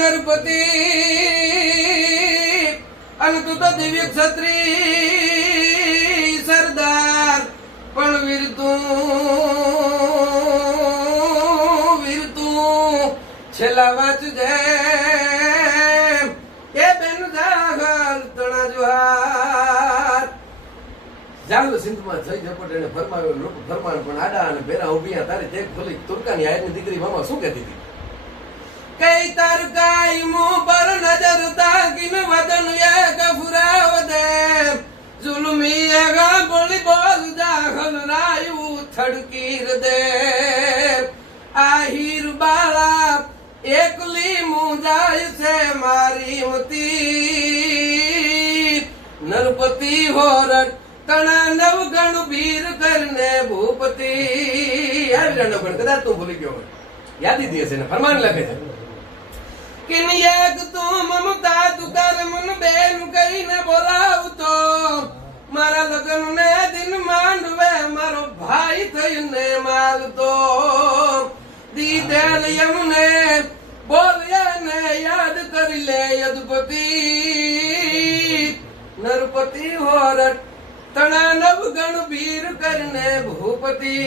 नरपति अनंत दिव्य क्षत्रिय सरदार पण वीर तू छेला वाच जे ए बेन जागल तना जुहार जागल सिंध में जय झपट ने फरमाव्यो लोक फरमान पण आडा અને ભેરા ઉભીયા તારે તે ખોલી તુરકાની આયરની દીકરી મામા શું કહેતી હતી कई तरकाई मुंह पर नजर ताकिन वदन ये गफुराव दे जुल्मी एगा बोली बोल जाखल रायू थड़कीर दे आहिर बाला एकली मुंजाय से मारी मती नरपति होरट तना नवगण वीर करने भूपति कदा तू भूली गयो याद ही दिए ने फरमान लगे थे किन एक तू ममता तू कर मन बेन कहीं ने बोलाव तो मारा लगन ने दिन मांडवे मारो भाई थई ने माल तो दी देल यमुने बोलिया ने याद कर ले यदुपति नरपति होरट तना नव गण वीर करने भूपति